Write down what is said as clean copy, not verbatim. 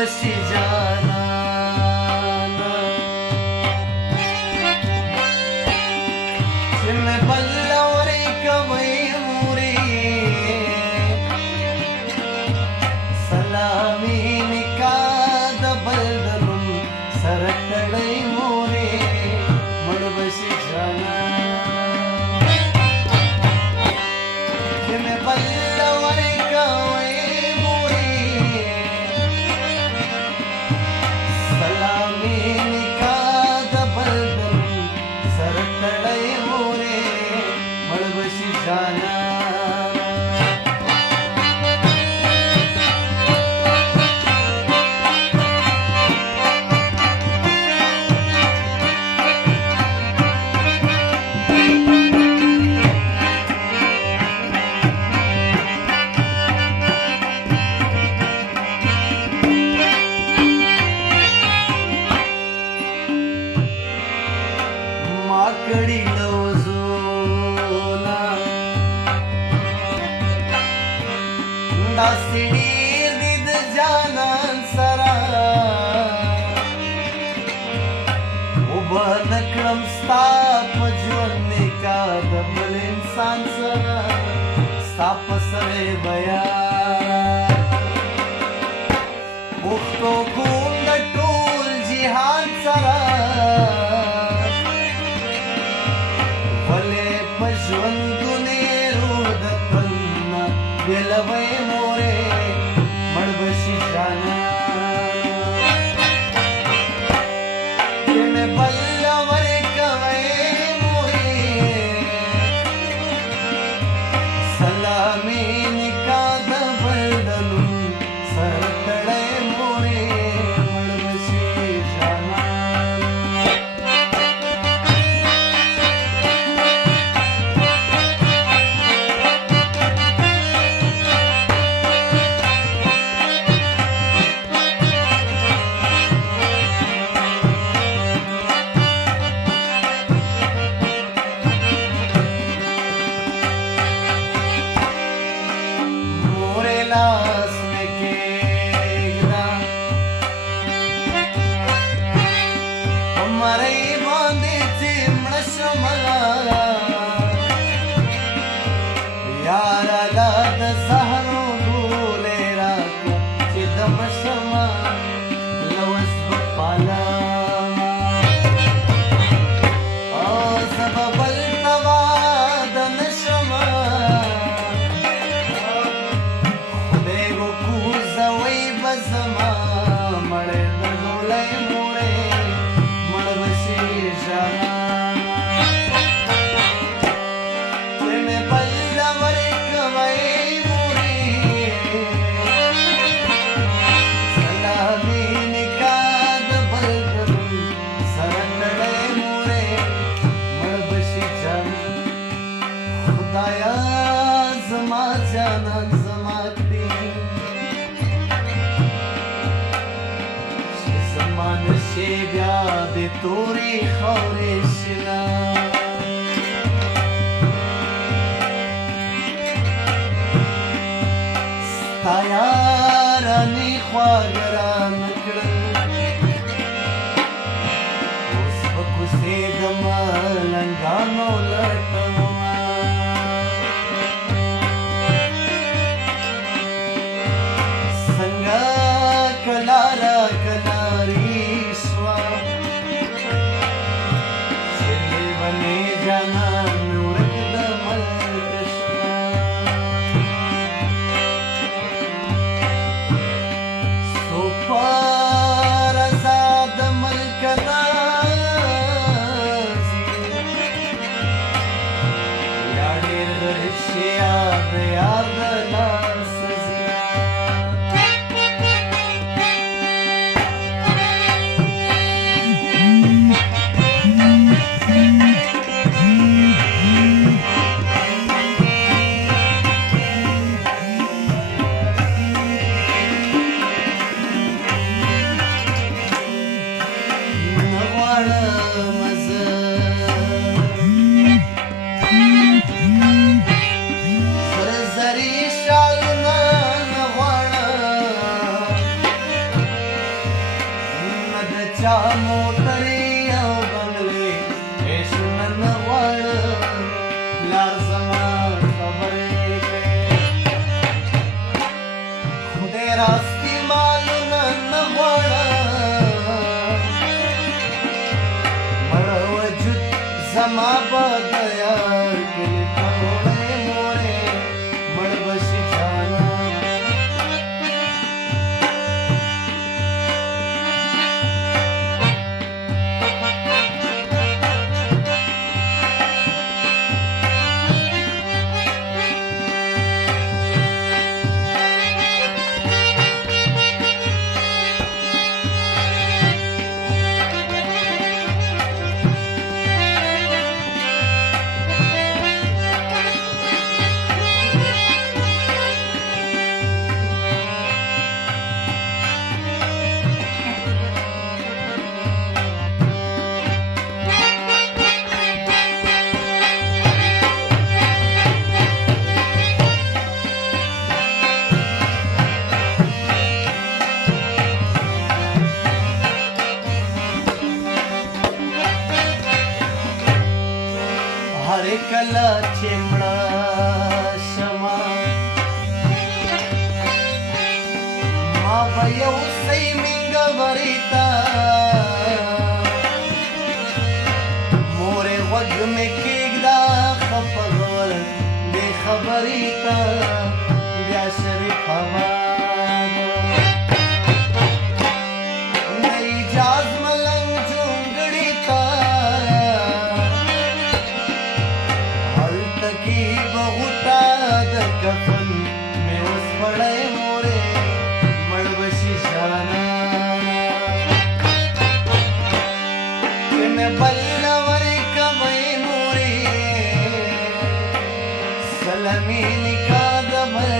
बसी जाना मैं बल्लवरी कवई मुरी सलामी निकाद बल्दलुम सरकड़ई मोरे मन बसी जाना मैं बल्लवरी कवई मुरी सलामी निकाद बल्दलुम सरकड़ई मोरे मन बसी जाना माकड़ी लवजोना दासिडीर दिद जानान सरा उभा नकडम स्थाप ज्वन्ने का दबल इंसान सरा स्थाप सरे बया उखतो कुंड टूल जिहान सरा भले पशवंतुने रोदकन्ना गेलवय मोरे मणबशी जाना मैं बल्लवरे कवय मोरे सलामी निकाद बल्दलुम सरकड़य मोरे मणबशी जाना लास में केगदा हमारे बांधे चिमण समला यारा लाद सहरो भूले राक चिदम समा लवस पाला सब बलतवा दन समा बसमा मळे दडोलय मोरे मन बसी जाना मैं बल्लवरे कवई मोरे सलामी निकाद बल्दलुम सरकड़य मोरे मन बसी जाना खुदाया जमा जाना जमाती मानशे ब्यादे तोरी खौरे शिला तायारानी ख्वागरा नकड़न उस बकुसे दमा लंगानो लटवा संगा कलारा कलारी जाना नूरक दमल कृष्णा सो کلا چې مړه شمه ما به یو سی منګورې ته مورې غوږ مې کېږده خفه غول دې خبرې ته بیا شریفه واده نه اجاز ملنګ جونګړې ته هلته کې به غوټه د کفن مې اوس پړی مورې مړ به شي شانه چې مې بل نه ورکوئ مورې سلمي نکاح د بل